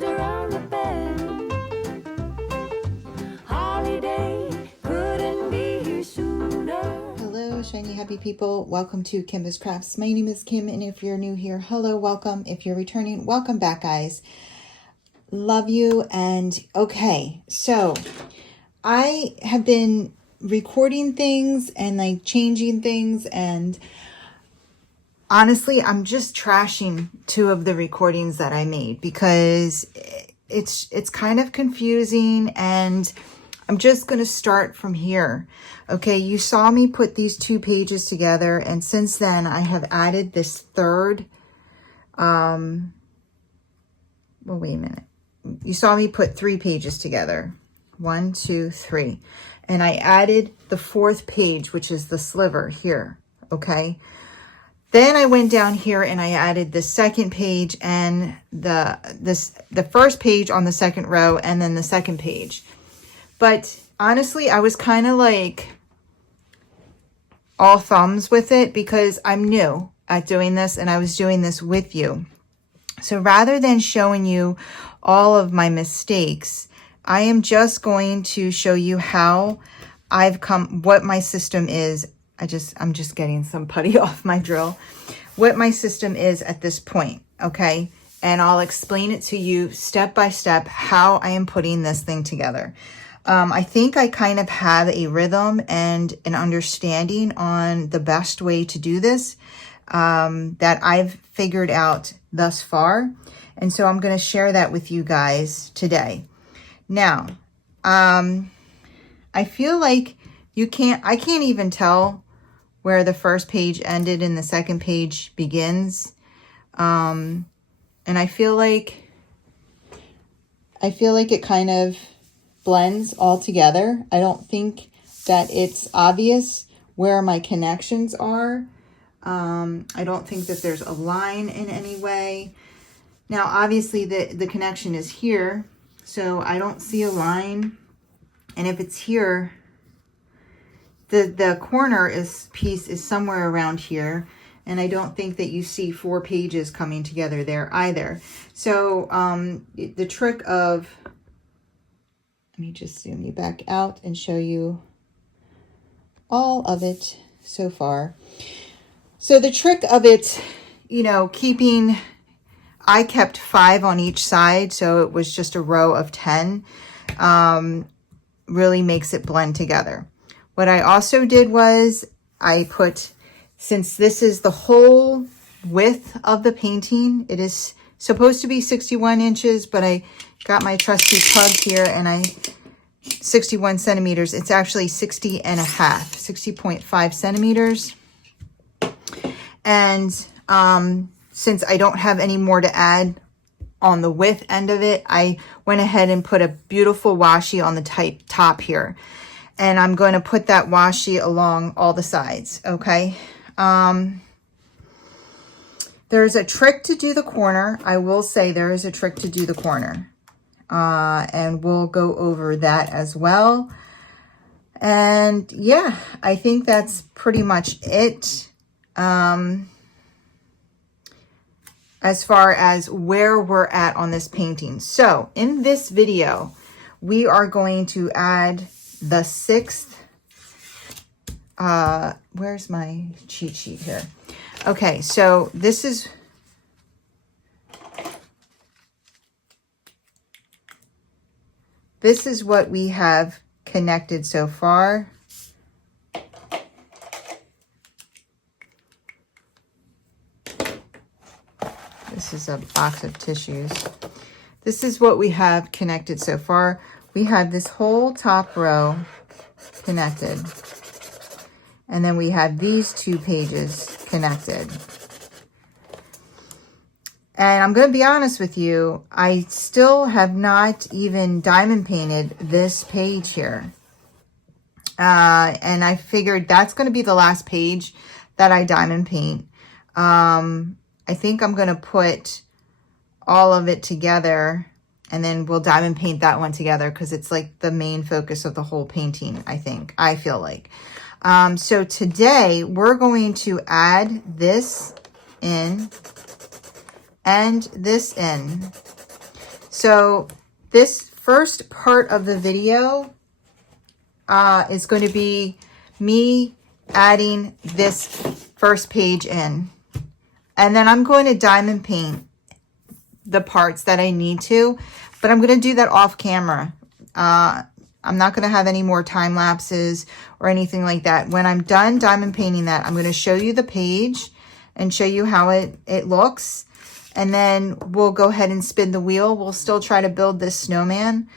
tossed around the bed. Holiday couldn't be here sooner. Hello, shiny happy people. Welcome to Kimba's Crafts. My name is Kim, and if you're new here, hello, welcome. If you're returning, welcome back, guys. Love you. And okay, so I have been recording things and like changing things, and honestly, I'm just trashing 2 of the recordings that I made because it's kind of confusing, and I'm just going to start from here. Okay, you saw me put these 2 pages together, and since then I have added this third, well, wait a minute. You saw me put 3 pages together. 1, 2, 3. And I added the 4th page, which is the sliver here, okay? Then I went down here and I added the 2nd page and the first page on the 2nd row, and then the 2nd page. But honestly, I was kind of like all thumbs with it because I'm new at doing this, and I was doing this with you. So rather than showing you all of my mistakes, I am just going to show you how I've come, what my system is. I'm just getting some putty off my drill. What my system is at this point, okay? And I'll explain it to you step by step how I am putting this thing together. I think I kind of have a rhythm and an understanding on the best way to do this that I've figured out thus far. And so I'm going to share that with you guys today. Now, I feel like I can't even tell where the first page ended and the 2nd page begins. And I feel like it kind of blends all together. I don't think that it's obvious where my connections are. I don't think that there's a line in any way. Now, obviously the connection is here, so I don't see a line. And if it's here, the corner piece is somewhere around here. And I don't think that you see 4 pages coming together there either. So the trick of, let me just zoom you back out and show you all of it so far. So the trick of it, you know, I kept 5 on each side, so it was just a row of 10. Really makes it blend together. What I also did was I put, since this is the whole width of the painting, it is supposed to be 61 inches, but I got my trusty plug here and 61 centimeters. It's actually 60 and a half, 60.5 centimeters. And since I don't have any more to add on the width end of it, I went ahead and put a beautiful washi on the top here. And I'm going to put that washi along all the sides, okay? There's a trick to do the corner. I will say there is a trick to do the corner. And we'll go over that as well. And yeah, I think that's pretty much it. As far as where we're at on this painting. So in this video, we are going to add the 6th, where's my cheat sheet here? Okay, so this is what we have connected so far. This is a box of tissues. This is what we have connected so far. We have this whole top row connected. And then we have these 2 pages connected. And I'm going to be honest with you, I still have not even diamond painted this page here. And I figured that's going to be the last page that I diamond paint. I think I'm going to put all of it together, and then we'll diamond paint that one together because it's like the main focus of the whole painting, I feel like. So today we're going to add this in and this in. So this first part of the video is going to be me adding this first page in. And then I'm going to diamond paint the parts that I need to, but I'm going to do that off camera. I'm not going to have any more time lapses or anything like that. When I'm done diamond painting that, I'm going to show you the page and show you how it looks. And then we'll go ahead and spin the wheel. We'll still try to build this snowman.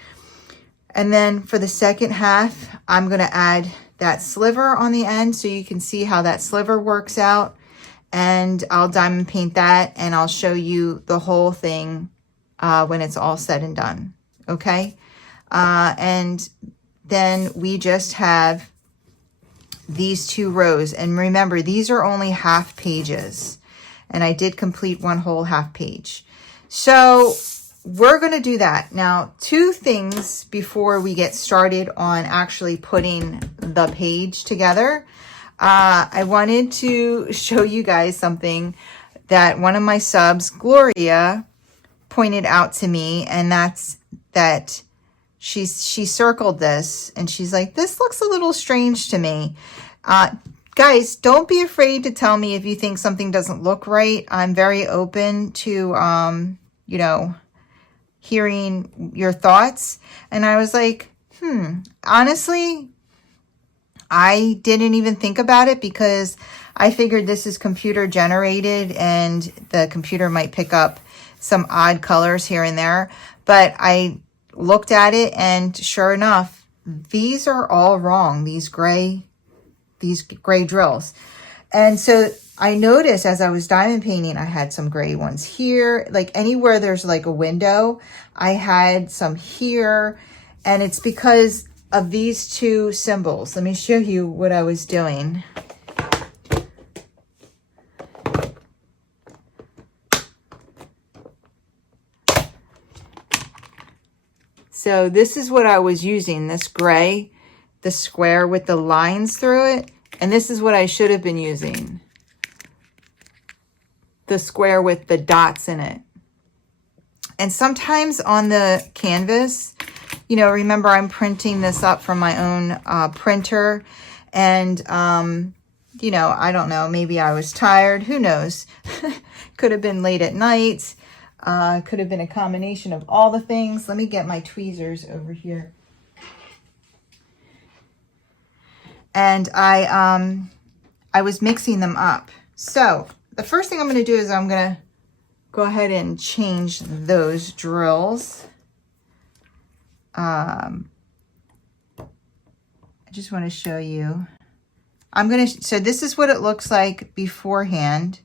And then for the second half, I'm going to add that sliver on the end so you can see how that sliver works out. And I'll diamond paint that and I'll show you the whole thing when it's all said and done. Okay? And then we just have these 2 rows. And remember, these are only half pages. And I did complete one whole half page. So we're going to do that. Now, 2 things before we get started on actually putting the page together. I wanted to show you guys something that one of my subs, Gloria, pointed out to me. And that's that she circled this and she's like, this looks a little strange to me. Guys, don't be afraid to tell me if you think something doesn't look right. I'm very open to, you know, hearing your thoughts. And I was like, honestly, I didn't even think about it because I figured this is computer generated and the computer might pick up some odd colors here and there. But I looked at it and sure enough, these are all wrong. These gray drills. And so I noticed as I was diamond painting, I had some gray ones here, like anywhere there's like a window, I had some here, and it's because of these 2 symbols. Let me show you what I was doing. So this is what I was using, this gray, the square with the lines through it. And this is what I should have been using. The square with the dots in it. And sometimes on the canvas, you know, remember I'm printing this up from my own printer. And, you know, I don't know, maybe I was tired. Who knows? Could have been late at night. Could have been a combination of all the things. Let me get my tweezers over here. And I was mixing them up. So the first thing I'm going to do is I'm going to go ahead and change those drills. I just want to show you. So this is what it looks like beforehand.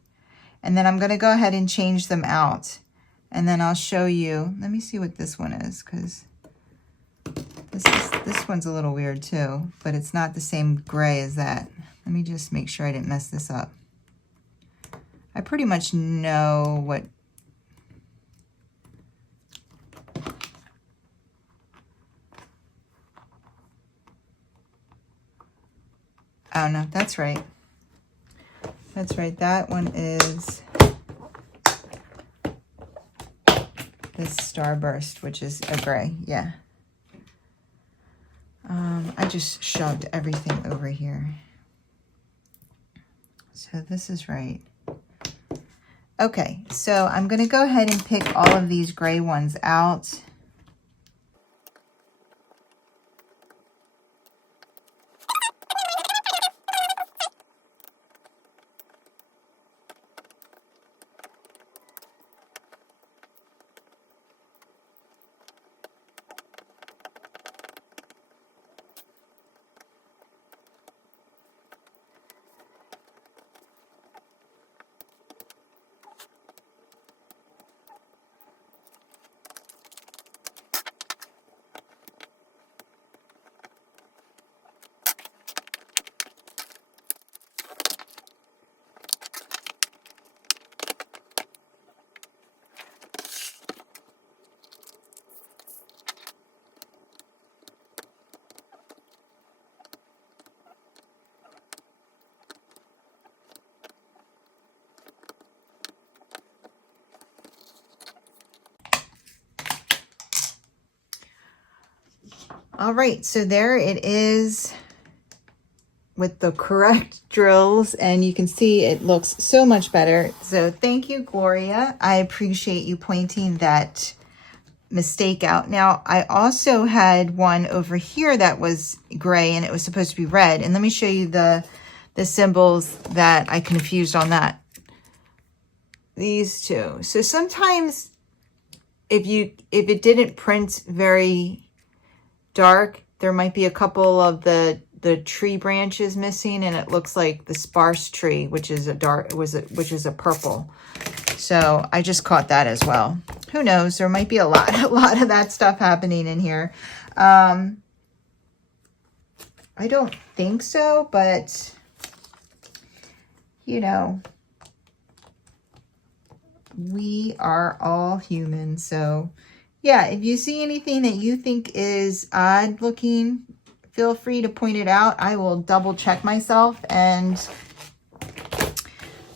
And then I'm going to go ahead and change them out. And then I'll show you. Let me see what this one is, because this one's a little weird too, but it's not the same gray as that. Let me just make sure I didn't mess this up. I pretty much know what. Oh no, that's right. That's right. That one is this Starburst, which is a gray. Yeah. I just shoved everything over here. So this is right. Okay, so I'm going to go ahead and pick all of these gray ones out. All right, so there it is with the correct drills, and you can see it looks so much better. So thank you, Gloria. I appreciate you pointing that mistake out. Now, I also had one over here that was gray and it was supposed to be red. And let me show you the symbols that I confused on that. These two. So sometimes if it didn't print very dark, there might be a couple of the tree branches missing, and it looks like the sparse tree, which is a purple. So I just caught that as well. Who knows? There might be a lot of that stuff happening in here. I don't think so, but you know, we are all human. So yeah, if you see anything that you think is odd looking, feel free to point it out. I will double check myself, and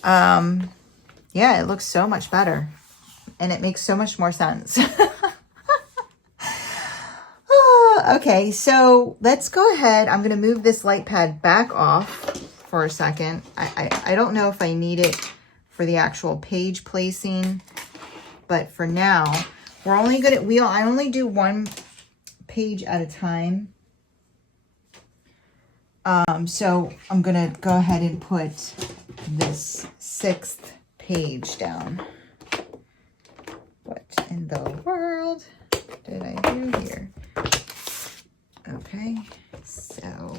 yeah, it looks so much better and it makes so much more sense. Okay, so let's go ahead. I'm going to move this light pad back off for a second. I don't know if I need it for the actual page placing, but for now, we're only going to, I only do one page at a time. So I'm going to go ahead and put this 6th page down. What in the world did I do here? Okay, so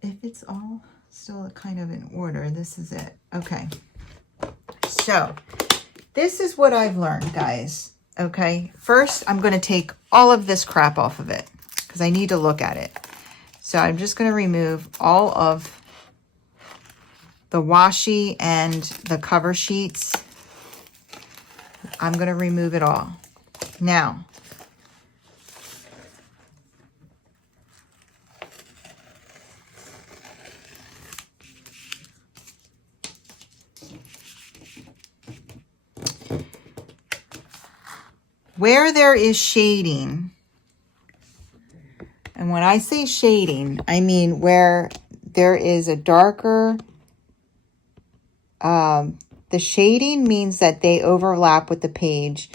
if it's all still kind of in order, this is it. Okay, so this is what I've learned, guys. Okay, first I'm going to take all of this crap off of it because I need to look at it. So I'm just going to remove all of the washi and the cover sheets. I'm going to remove it all. Now, where there is shading, and when I say shading, I mean where there is a darker, the shading means that they overlap with the page.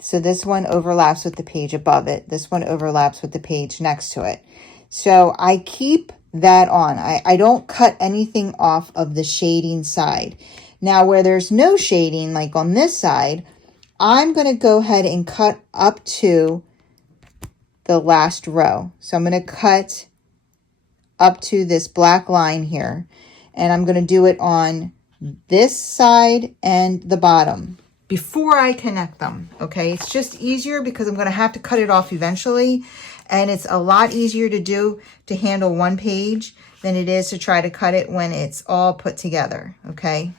So this one overlaps with the page above it. This one overlaps with the page next to it. So I keep that on. I don't cut anything off of the shading side. Now where there's no shading, like on this side, I'm going to go ahead and cut up to the last row. So I'm going to cut up to this black line here, and I'm going to do it on this side and the bottom before I connect them. Okay, it's just easier because I'm going to have to cut it off eventually, and it's a lot easier to do to handle one page than it is to try to cut it when it's all put together. Okay,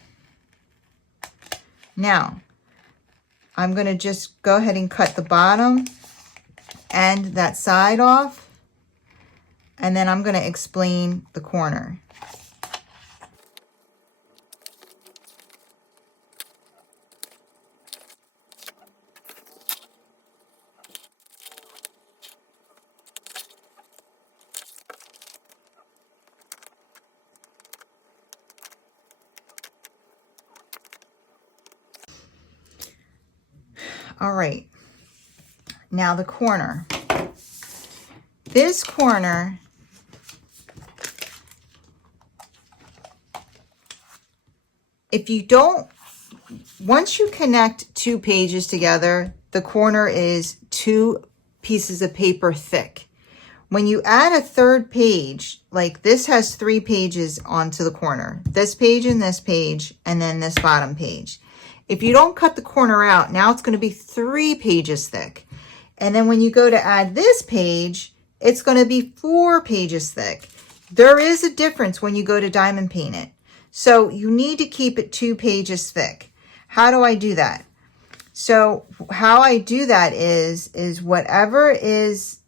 now I'm going to just go ahead and cut the bottom and that side off, and then I'm going to explain the corner. All right, now the corner. This corner, if you don't, once you connect 2 pages together, the corner is 2 pieces of paper thick. When you add a 3rd page, like this has 3 pages onto the corner, this page and then this bottom page. If you don't cut the corner out, now it's going to be 3 pages thick. And then when you go to add this page, it's going to be 4 pages thick. There is a difference when you go to diamond paint it. So you need to keep it 2 pages thick. How do I do that? So how I do that is whatever is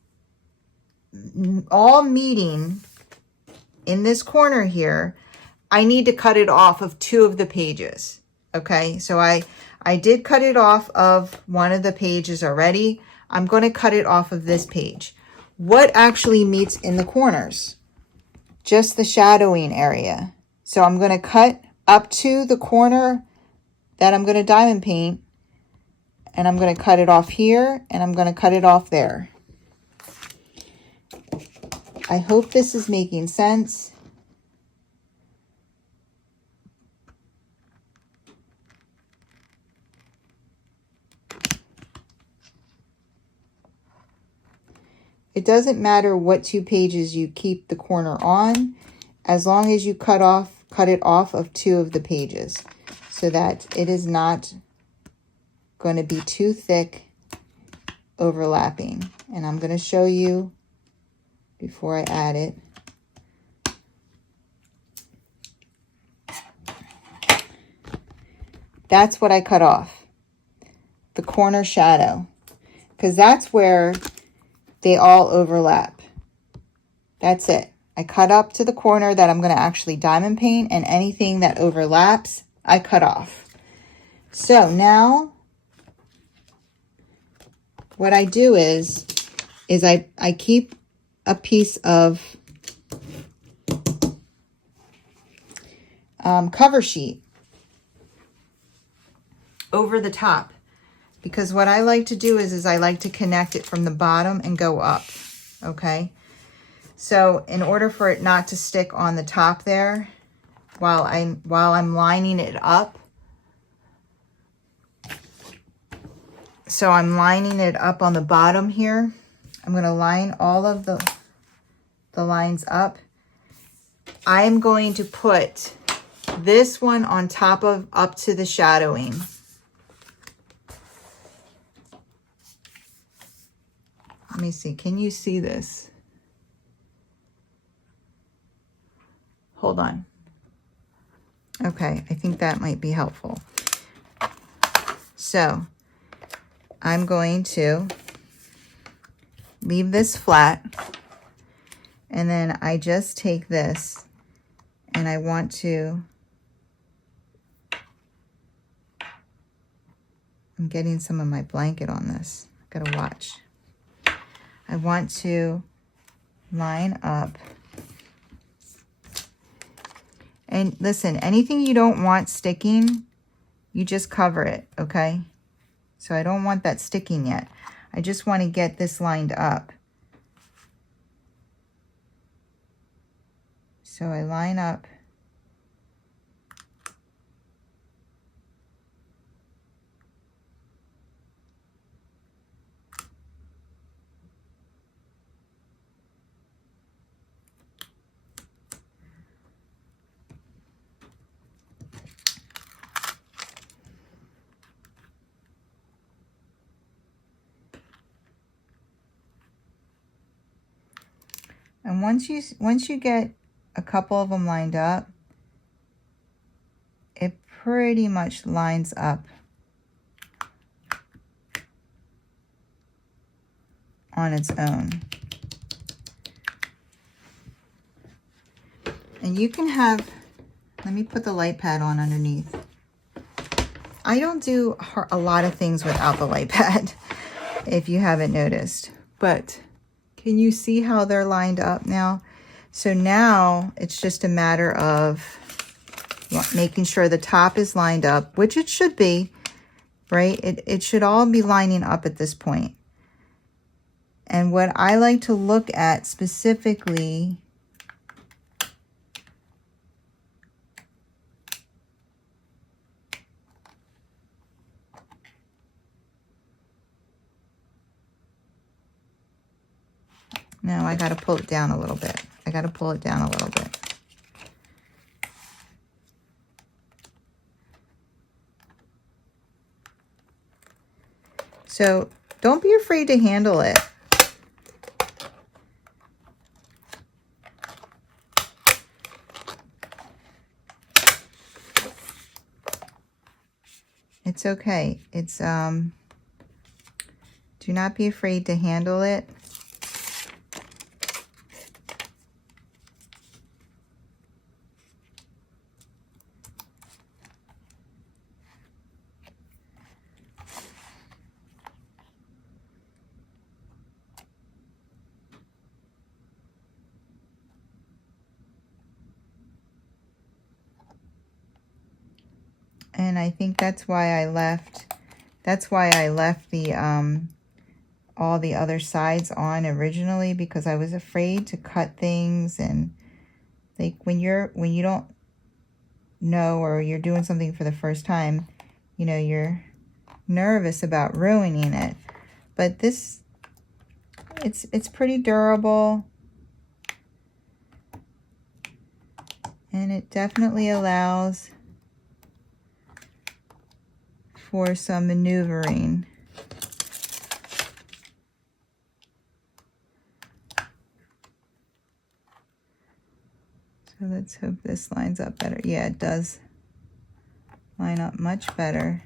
all meeting in this corner here, I need to cut it off of 2 of the pages. Okay, so I did cut it off of one of the pages already. I'm going to cut it off of this page. What actually meets in the corners? Just the shadowing area. So I'm going to cut up to the corner that I'm going to diamond paint, and I'm going to cut it off here, and I'm going to cut it off there. I hope this is making sense. It doesn't matter what 2 pages you keep the corner on, as long as you cut it off of 2 of the pages, so that it is not going to be too thick overlapping. And I'm going to show you before I add it. That's what I cut off, the corner shadow, because that's where they all overlap. That's it. I cut up to the corner that I'm going to actually diamond paint, and anything that overlaps, I cut off. So now what I do is I keep a piece of cover sheet over the top, because what I like to do is I like to connect it from the bottom and go up. Okay, so in order for it not to stick on the top there while I'm lining it up, so I'm lining it up on the bottom here. I'm going to line all of the lines up. I'm going to put this one on top of up to the shadowing. Let me see. Can you see this? Hold on. Okay, I think that might be helpful. So I'm going to leave this flat, and then I just take this and I want to, I'm getting some of my blanket on this. Gotta watch. I want to line up. And listen, anything you don't want sticking, you just cover it, okay? So I don't want that sticking yet. I just want to get this lined up. So I line up. And once you get a couple of them lined up, it pretty much lines up on its own. And you can have, let me put the light pad on underneath. I don't do a lot of things without the light pad, if you haven't noticed, but can you see how they're lined up now? So now it's just a matter of making sure the top is lined up, which it should be, right? It should all be lining up at this point. And what I like to look at specifically now, I got to pull it down a little bit. I got to pull it down a little bit. So don't be afraid to handle it. It's okay. It's, do not be afraid to handle it. And I think that's why I left the all the other sides on originally, because I was afraid to cut things. And like when you don't know, or you're doing something for the first time, you know, you're nervous about ruining it. But this, it's pretty durable, and it definitely allows for some maneuvering. So let's hope this lines up better. Yeah, it does line up much better.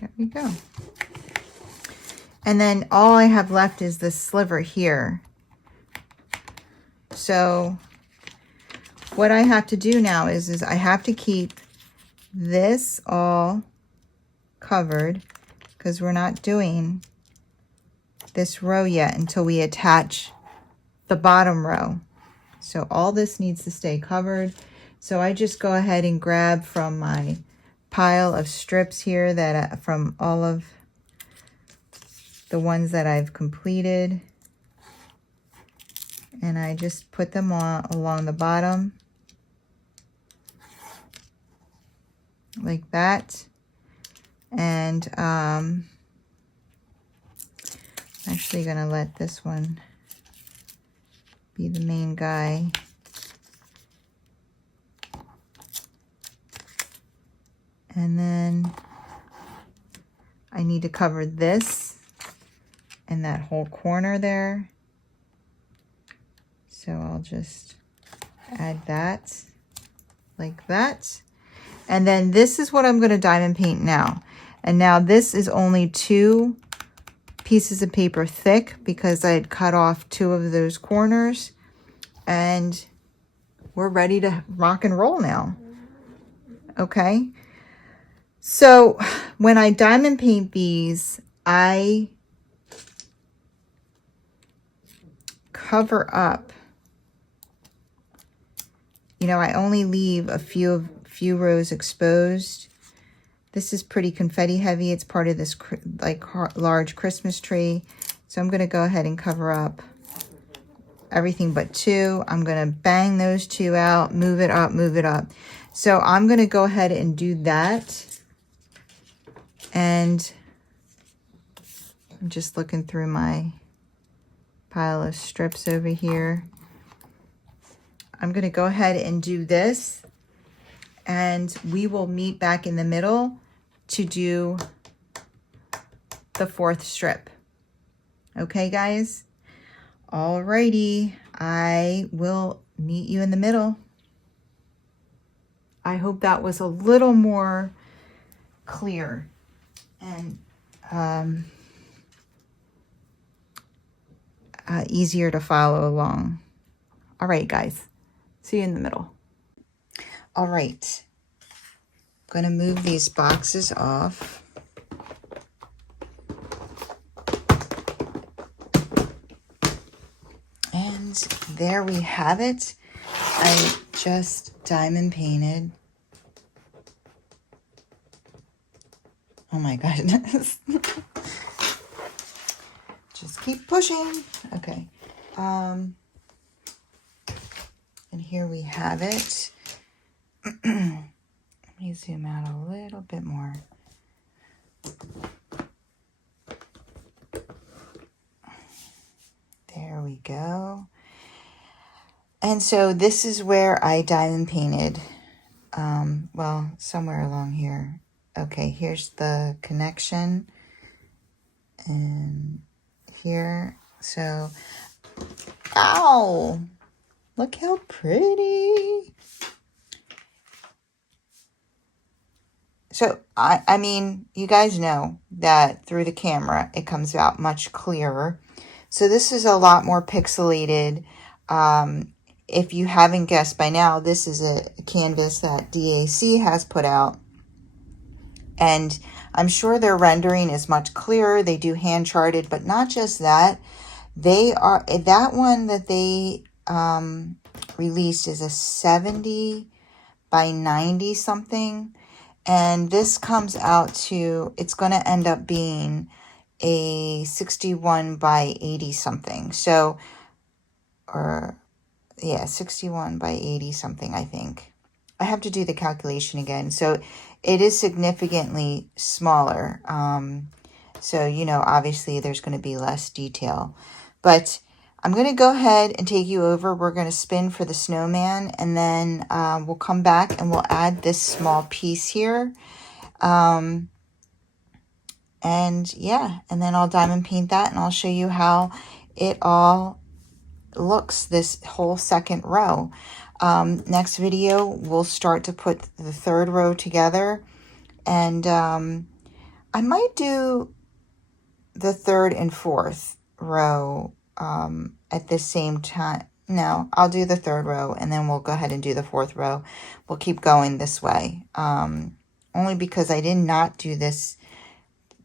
There we go. And then all I have left is this sliver here. So what I have to do now is I have to keep this all covered, because we're not doing this row yet until we attach the bottom row. So all this needs to stay covered. So I just go ahead and grab from my pile of strips here that from all of the ones that I've completed, and I just put them on along the bottom like that. And I'm actually gonna let this one be the main guy. And then I need to cover this and that whole corner there. So I'll just add that like that. And then this is what I'm going to diamond paint now. And now this is only 2 pieces of paper thick, because I had cut off 2 of those corners. And we're ready to rock and roll now. Okay. So when I diamond paint these, I cover up. You know, I only leave a few rows exposed. This is pretty confetti heavy. It's part of this like large Christmas tree. So I'm going to go ahead and cover up everything but 2. I'm going to bang those 2 out, move it up, move it up. So I'm going to go ahead and do that. And I'm just looking through my pile of strips over here. I'm going to go ahead and do this, and we will meet back in the middle to do the 4th strip. Okay, guys? Alrighty, I will meet you in the middle. I hope that was a little more clear and easier to follow along. All right, guys, see you in the middle. All right, I'm gonna move these boxes off. And there we have it. I just diamond painted. Oh my goodness. Just keep pushing. Okay. And here we have it. Let me zoom out a little bit more. There we go. And so this is where I diamond painted. Well, somewhere along here. Okay, here's the connection. And here, so, ow! Look how pretty. So, I mean, you guys know that through the camera, it comes out much clearer. So this is a lot more pixelated. If you haven't guessed by now, this is a canvas that DAC has put out. And I'm sure their rendering is much clearer. They do hand charted, but not just that. That one that they released is a 70 by 90 something. And this comes out to, it's going to end up being a 61 by 80 something. So, or yeah, 61 by 80 something, I think. I have to do the calculation again. So it is significantly smaller. So, you know, obviously there's going to be less detail. But I'm going to go ahead and take you over. We're going to spin for the snowman, and then we'll come back and we'll add this small piece here. And yeah, and then I'll diamond paint that, and I'll show you how it all looks, this whole second row. Next video, we'll start to put the third row together, and I might do the third and fourth row at the same time. No, I'll do the third row, and then we'll go ahead and do the fourth row. We'll keep going this way, only because I did not do this,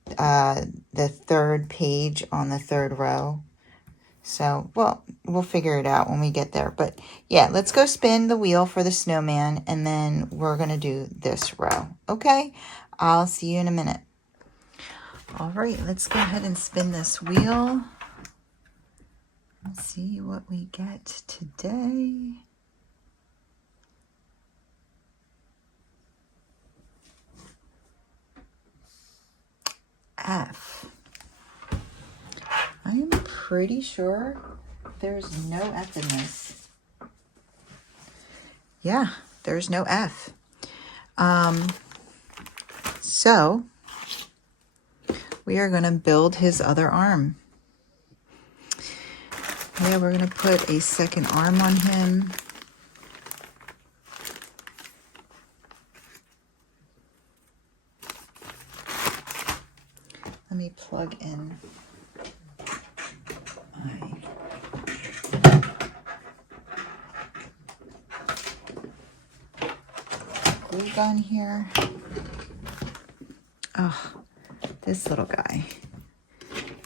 the third page on the third row. So, well, we'll figure it out when we get there. But yeah, let's go spin the wheel for the snowman, and then we're going to do this row. Okay, I'll see you in a minute. All right, let's go ahead and spin this wheel. Let's see what we get today. F. I am pretty sure there's no F in this. Yeah, there's no F. So we are going to build his other arm. Yeah, we're going to put a second arm on him. Let me plug in my glue gun here. Oh, this little guy.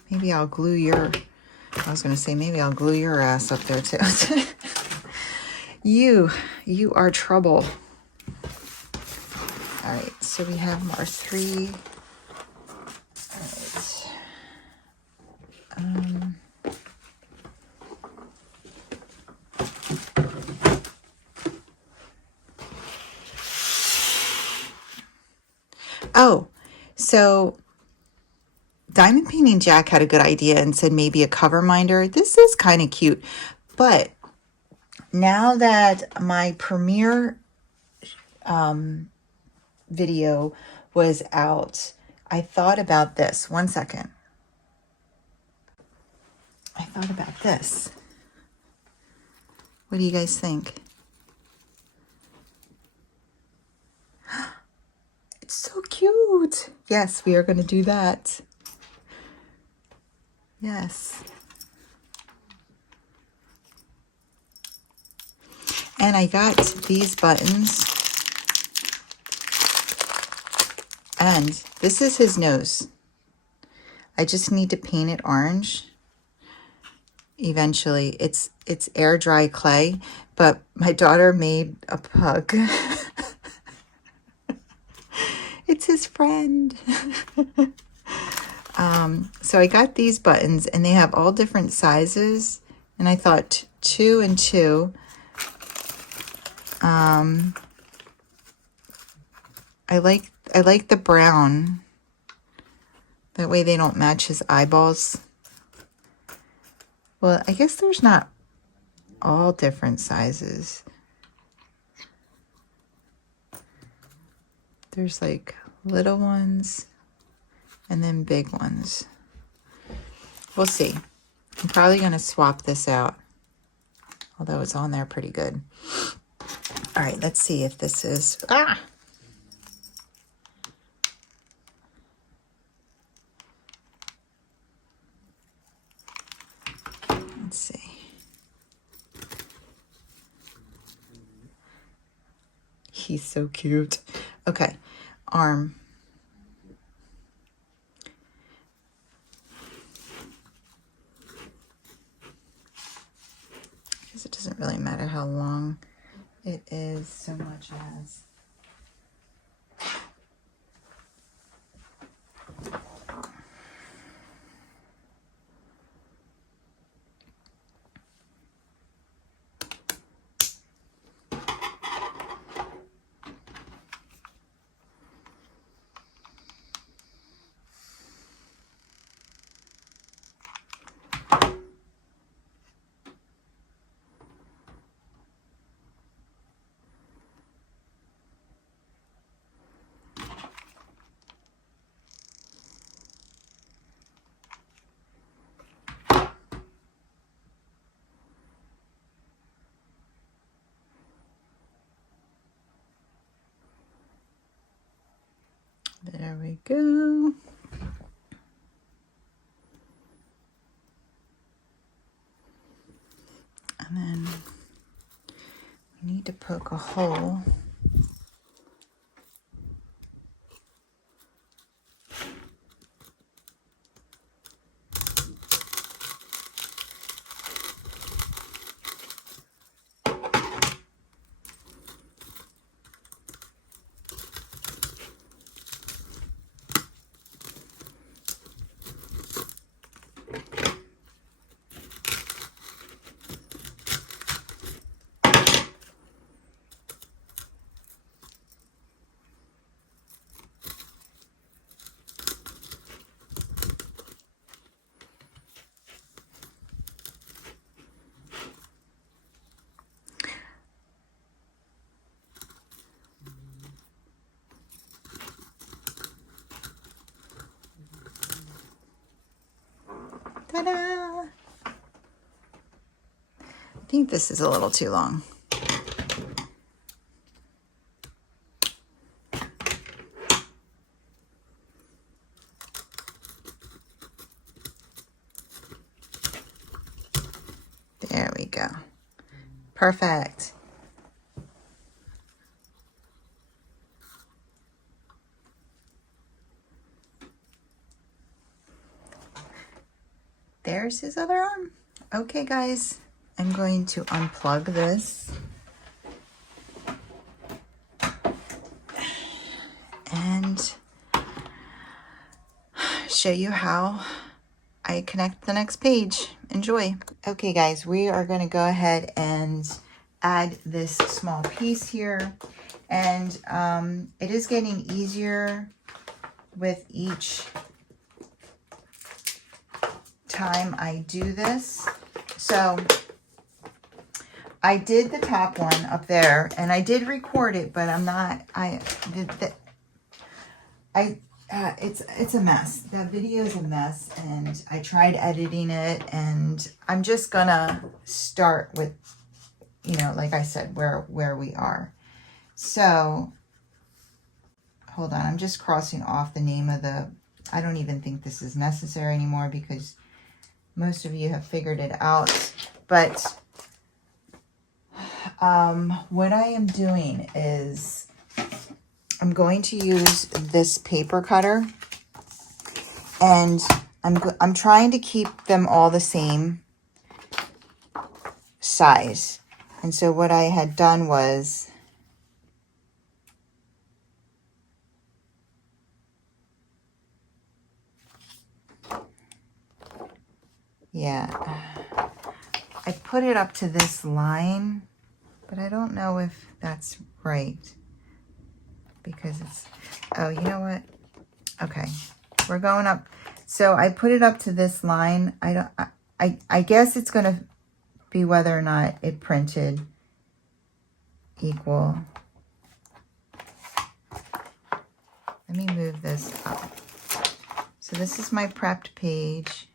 Maybe I'll glue your, I was going to say, maybe I'll glue your ass up there too. You are trouble. All right, so we have our three. All right. Oh, so Diamond Painting Jack had a good idea and said maybe a cover minder. This is kind of cute, but now that my premiere video was out, I thought about this. One second. I thought about this. What do you guys think? It's so cute. Yes, we are going to do that. Yes. And I got these buttons. And this is his nose. I just need to paint it orange. Eventually, it's air dry clay, but my daughter made a pug. It's his friend. So I got these buttons, and they have all different sizes, and I thought 2 and 2. I like the brown. That way they don't match his eyeballs. Well, I guess there's not all different sizes. There's like little ones and then big ones. We'll see. I'm probably going to swap this out, although it's on there pretty good. All right, let's see if this is... Ah! He's so cute. Okay, arm. I guess it doesn't really matter how long it is so much as. There we go. And then we need to poke a hole. Ta-da! I think this is a little too long. There we go. Perfect. There's his other arm. Okay, guys, I'm going to unplug this and show you how I connect the next page. Enjoy. Okay, guys, we are going to go ahead and add this small piece here, and it is getting easier with each time I do this. So I did the top one up there and I did record it, but I'm not, it's a mess. That video is a mess, and I tried editing it, and I'm just gonna start with, you know, like I said, where we are. So hold on, I'm just crossing off the name of the, I don't even think this is necessary anymore because most of you have figured it out. But what I am doing is I'm going to use this paper cutter, and I'm trying to keep them all the same size. And so what I had done was I put it up to this line, but I don't know if that's right because it's, oh, you know what? Okay, we're going up. So I put it up to this line. I guess it's going to be whether or not it printed equal. Let me move this up. So this is my prepped page.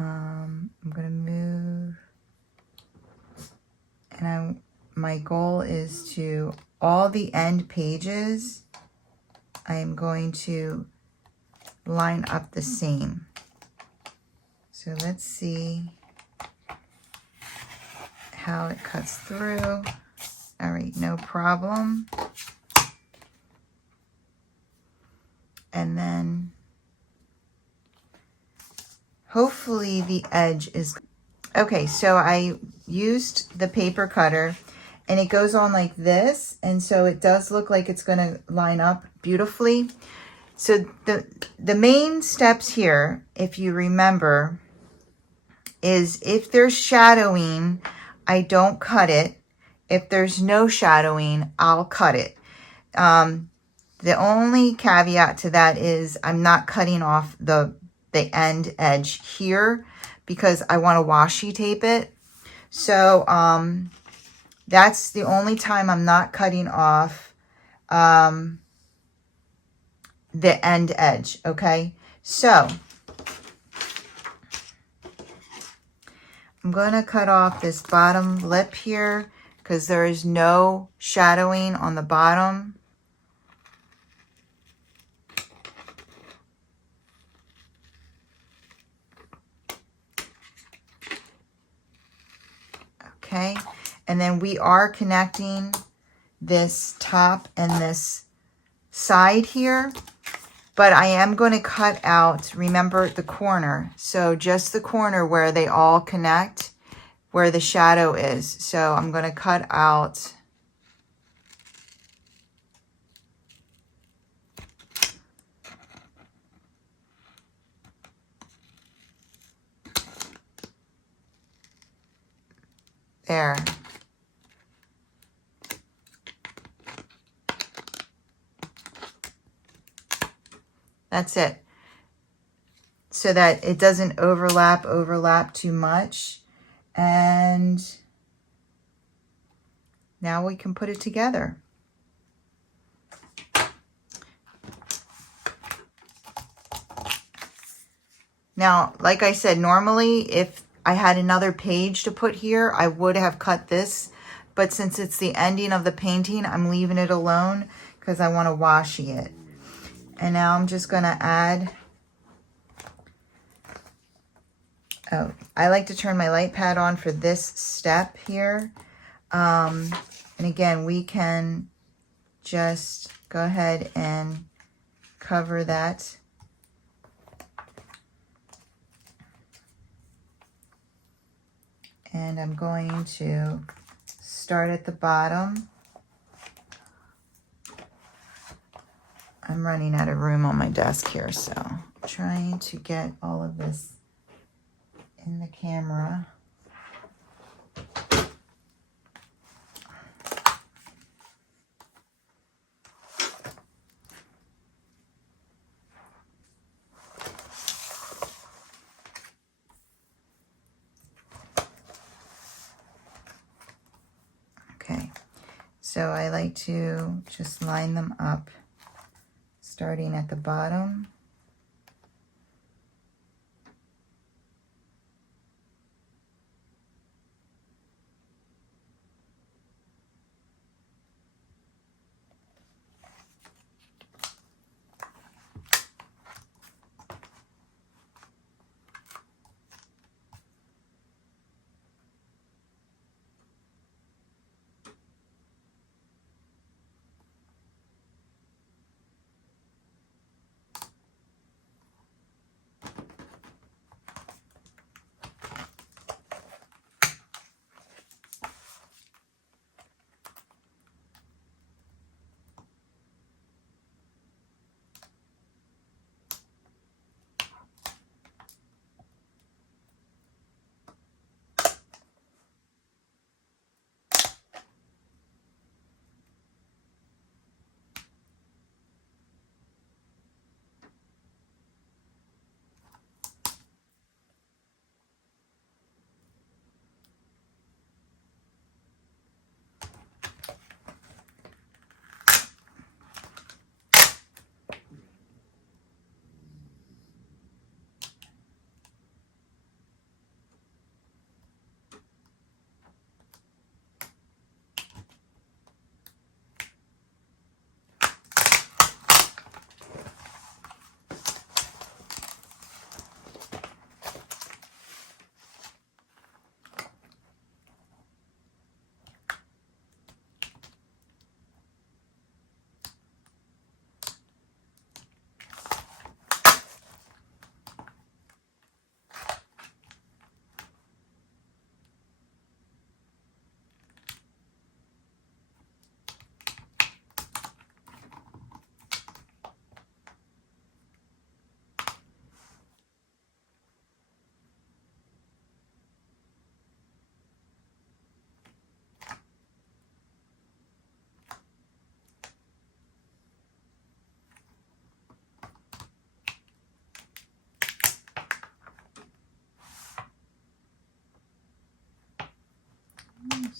I'm going to move, and my goal is to, all the end pages, I'm going to line up the same. So let's see how it cuts through. All right, no problem. And then hopefully the edge is, okay, so I used the paper cutter and it goes on like this. And so it does look like it's gonna line up beautifully. So the main steps here, if you remember, is if there's shadowing, I don't cut it. If there's no shadowing, I'll cut it. The only caveat to that is I'm not cutting off the end edge here because I want to washi tape it. So that's the only time I'm not cutting off the end edge, okay? So I'm going to cut off this bottom lip here because there is no shadowing on the bottom. Okay, and then we are connecting this top and this side here, but I am going to cut out, remember, the corner. So just the corner where they all connect, where the shadow is. So I'm going to cut out there. That's it. So that it doesn't overlap too much. And now we can put it together. Now, like I said, normally if I had another page to put here, I would have cut this. But since it's the ending of the painting, I'm leaving it alone because I want to washi it. And now I'm just going to add, oh, I like to turn my light pad on for this step here. And again, we can just go ahead and cover that. And I'm going to start at the bottom. I'm running out of room on my desk here, so I'm trying to get all of this in the camera. Okay, so I like to just line them up, starting at the bottom.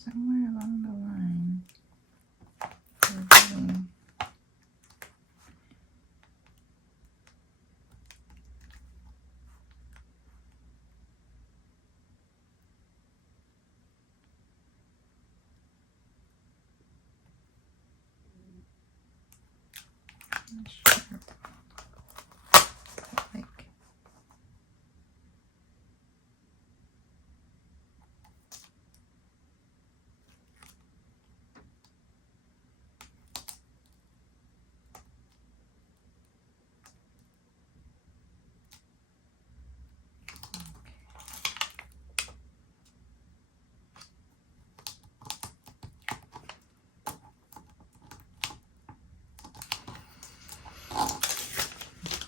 somewhere along the line, we're doing like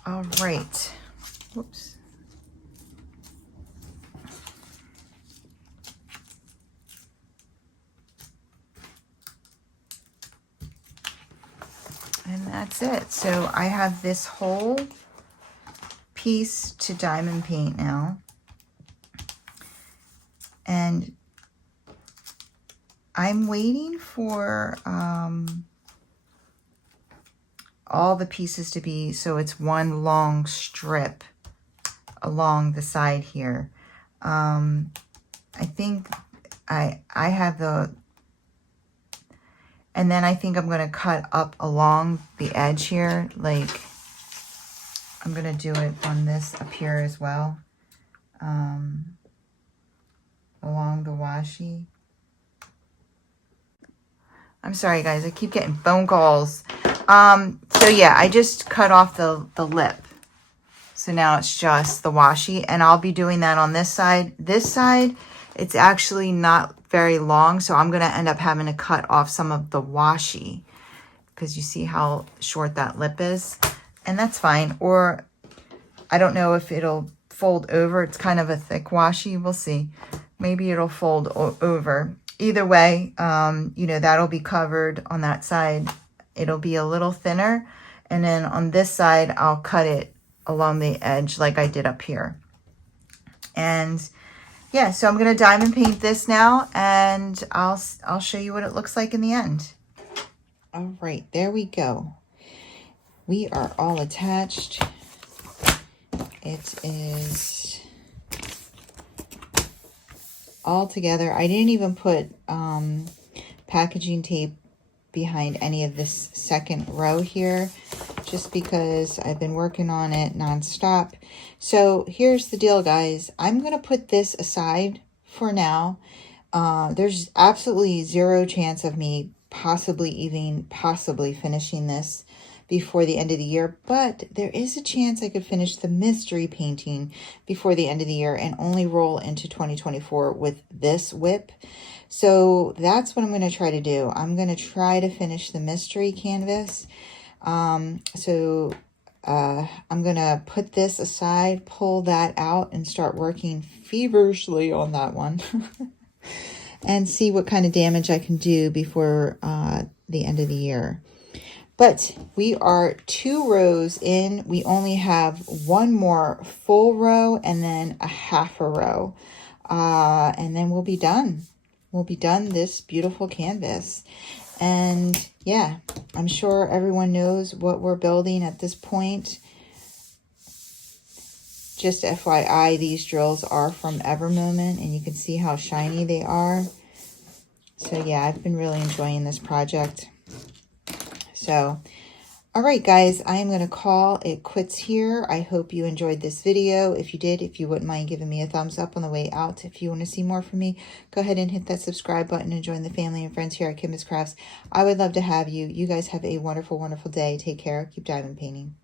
all right. Whoops. And that's it. So I have this whole piece to diamond paint now. And I'm waiting for all the pieces to be, so it's one long strip along the side here. I think I have the, and then I think I'm going to cut up along the edge here. Like, I'm going to do it on this up here as well. Along the washi. I'm sorry, guys. I keep getting phone calls. So yeah, I just cut off the lip. So now it's just the washi. And I'll be doing that on this side. This side, it's actually not very long. So I'm going to end up having to cut off some of the washi. Because you see how short that lip is. And that's fine. Or I don't know if it'll fold over. It's kind of a thick washi. We'll see. Maybe it'll fold over. Either way, you know, that'll be covered on that side. It'll be a little thinner. And then on this side, I'll cut it along the edge like I did up here. And yeah, so I'm going to diamond paint this now, and I'll show you what it looks like in the end. All right, there we go. We are all attached. It is all together. I didn't even put packaging tape behind any of this second row here, just because I've been working on it nonstop. So here's the deal, guys. I'm going to put this aside for now. There's absolutely zero chance of me possibly finishing this before the end of the year, but there is a chance I could finish the mystery painting before the end of the year and only roll into 2024 with this whip. So that's what I'm going to try to do. I'm going to try to finish the mystery canvas. I'm going to put this aside, pull that out, and start working feverishly on that one and see what kind of damage I can do before the end of the year. But we are 2 rows in. We only have one more full row and then a half a row. And then we'll be done. We'll be done this beautiful canvas. And yeah, I'm sure everyone knows what we're building at this point. Just FYI, these drills are from EverMoment, and you can see how shiny they are. So yeah, I've been really enjoying this project. So, all right, guys, I am going to call it quits here. I hope you enjoyed this video. If you did, if you wouldn't mind giving me a thumbs up on the way out. If you want to see more from me, go ahead and hit that subscribe button and join the family and friends here at Kimba's Crafts. I would love to have you. You guys have a wonderful, wonderful day. Take care. Keep diamond painting.